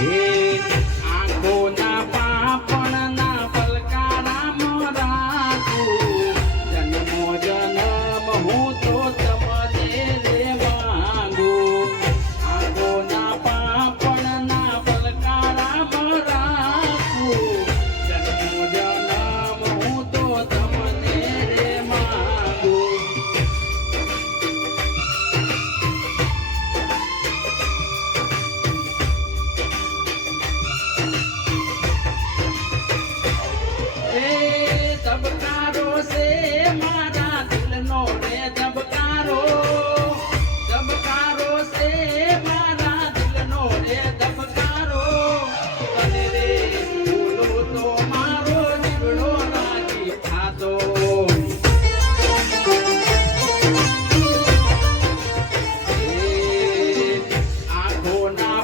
હે આંખોના પાપણના પલકારામ રાખું, જન્મો જન્મ હું તો તમને રે માંગું. આંખોના પાપણના પલકારામ રાખું, જન્મો જન્મ હું તો તમને રે માંગું. ધબકારો છે મારા દિલનો રે ધબકારો, ધબકારો છે મારા દિલનો રે ધબકારો. તને રે બોલો તો મારો દીવડો રાજી થાતો. આંખોના